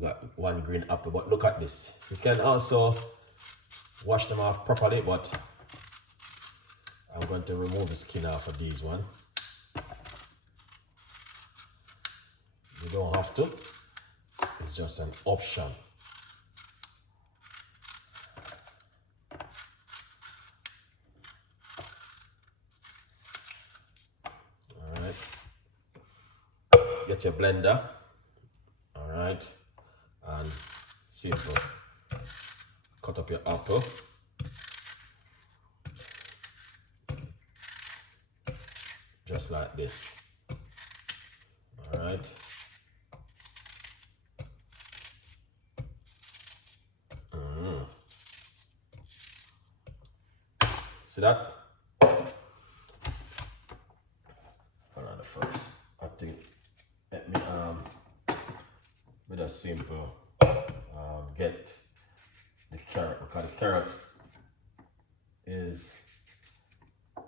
We got one green apple, but look at this. You can also wash them off properly, but I'm going to remove the skin off of these one. You don't have to. It's just an option. All right. Get your blender. All right. And simple. Cut up your apple. Just like this. All right. See that? Alright, the first. I think let me with a simple get the carrot, because the carrot is a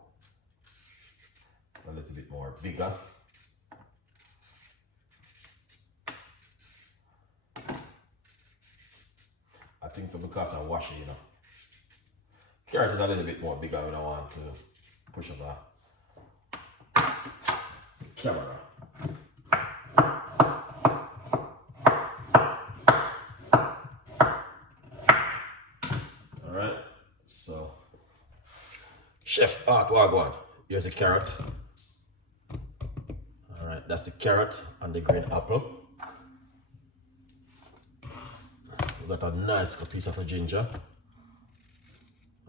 little bit more bigger. I think because I wash it, you know. Carrot is a little bit more bigger when I want to push up the camera. Alright, so Chef Art Wagwan, here's the carrot. Alright, that's the carrot and the green apple. We got a nice piece of a ginger.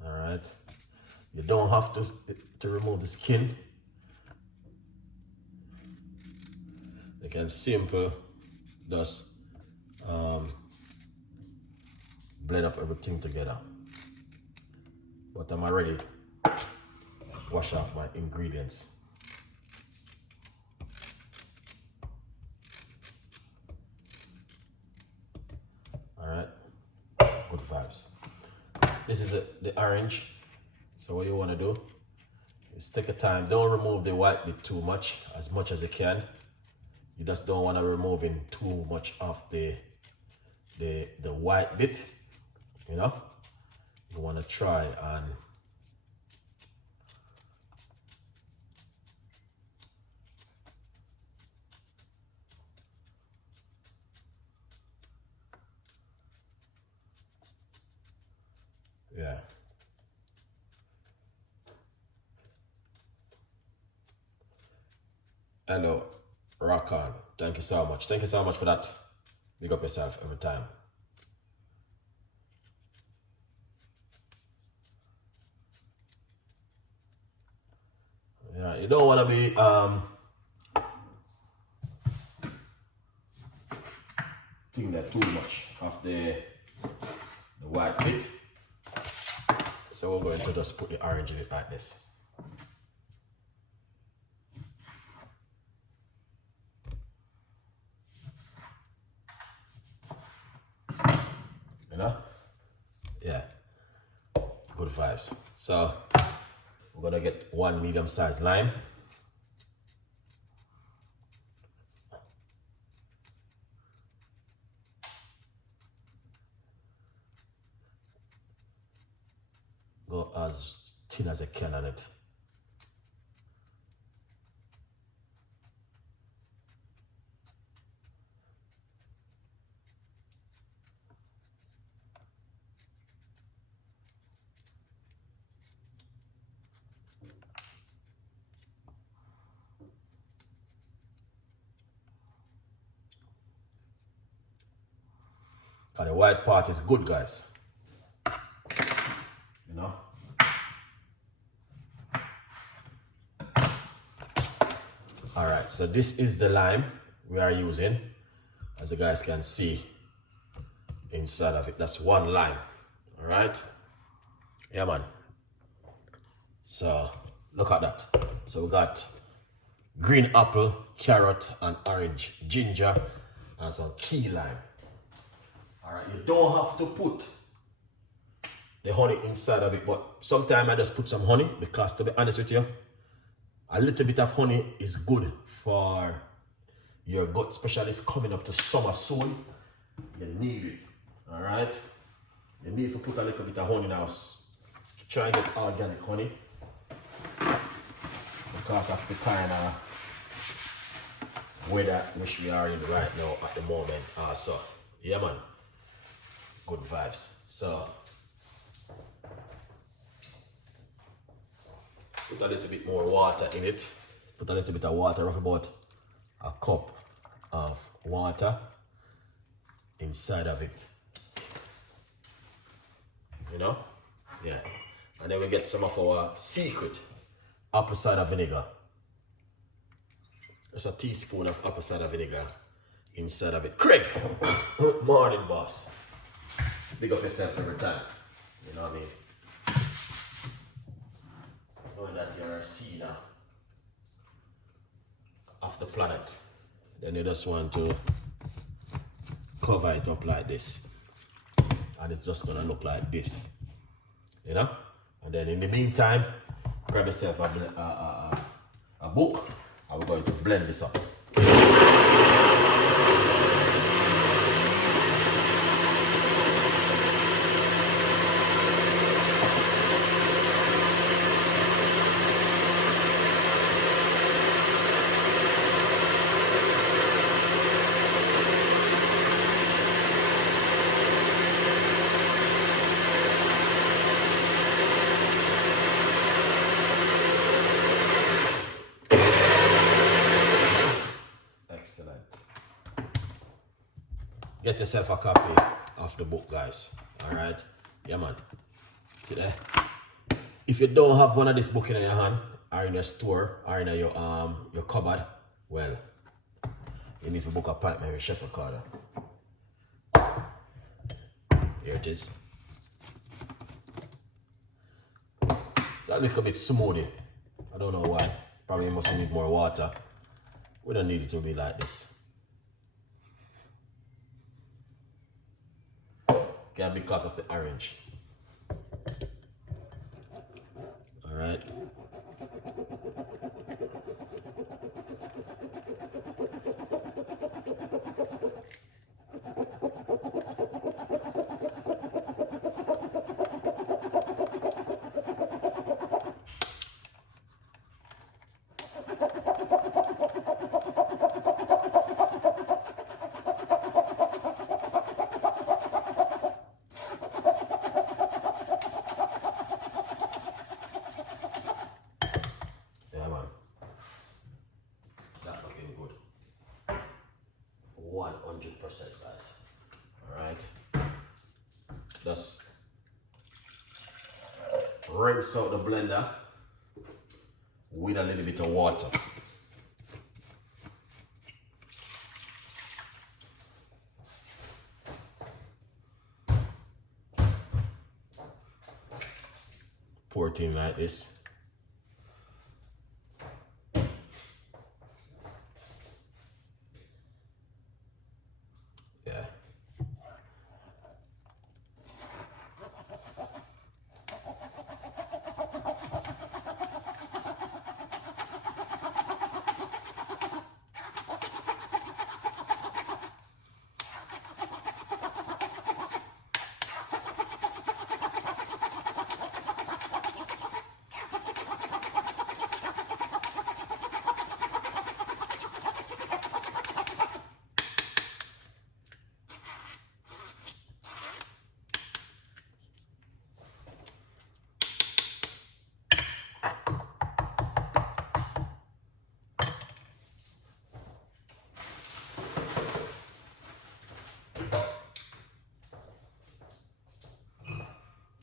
Alright, you don't have to remove the skin. You can simple just blend up everything together. But I'm already wash off my ingredients. Alright, good vibes. This is the orange. So what you want to do is take your time. Don't remove the white bit too much as you can. You just don't want to remove in too much of the white bit. You know, you want to try and yeah. Hello, rock on. Thank you so much. Thank you so much for that. Big up yourself every time. Yeah, you don't want to be doing that too much of the white bit. So we're going to just put the orange in it like this. You know? Yeah. Good vibes. So we're gonna get one medium-sized lime. Go as thin as I can on it. And the white part is good, guys. You know? Alright, so this is the lime we are using. As you guys can see inside of it, that's one lime. Alright? Yeah, man. So, look at that. So we got green apple, carrot, and orange ginger, and some key lime. Alright, you don't have to put the honey inside of it, but sometimes I just put some honey because, to be honest with you, a little bit of honey is good for your gut, especially it's coming up to summer soon. You need it. Alright? You need to put a little bit of honey now. Try and get organic honey. Because of the kind of weather which we are in right now at the moment. So, yeah man. Good vibes. So, put a little bit more water in it. Put a little bit of water, roughly about a cup of water inside of it. You know? Yeah. And then we get some of our secret apple cider vinegar. There's a teaspoon of apple cider vinegar inside of it. Craig! Good morning, boss. Big up yourself every time. You know what I mean? Knowing that you're a seeder of the planet. Then you just want to cover it up like this. And it's just gonna look like this. You know? And then in the meantime, grab yourself a book and we're going to blend this up. Get yourself a copy of the book, guys. Alright? Yeah, man. See there? If you don't have one of this book in your hand, or in your store, or in your cupboard, well, you need to book an appointment with Chef Ricardo. Here it is. It's a little bit smoothie. I don't know why. Probably must need more water. We don't need it to be like this. Okay, because of the orange. Alright. Yeah, man. That looking good. 100%, guys. Alright. Just rinse out the blender with a little bit of water. Pour it in like this. Yeah.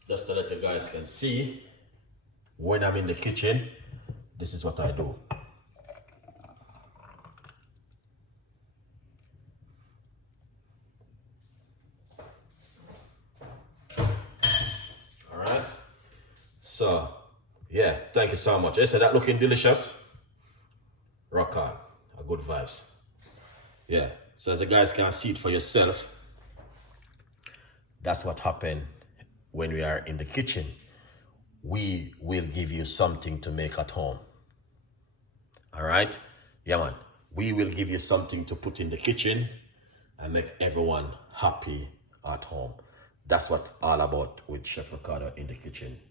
Just so that you guys can see, when I'm in the kitchen, this is what I do. Alright. So, yeah, thank you so much. I said that looking delicious. Rock on. A good vibes. Yeah. So as you guys can see it for yourself, that's what happened when we are in the kitchen. We will give you something to make at home. All right? Yeah, man. We will give you something to put in the kitchen and make everyone happy at home. That's what all about with Chef Ricardo in the kitchen.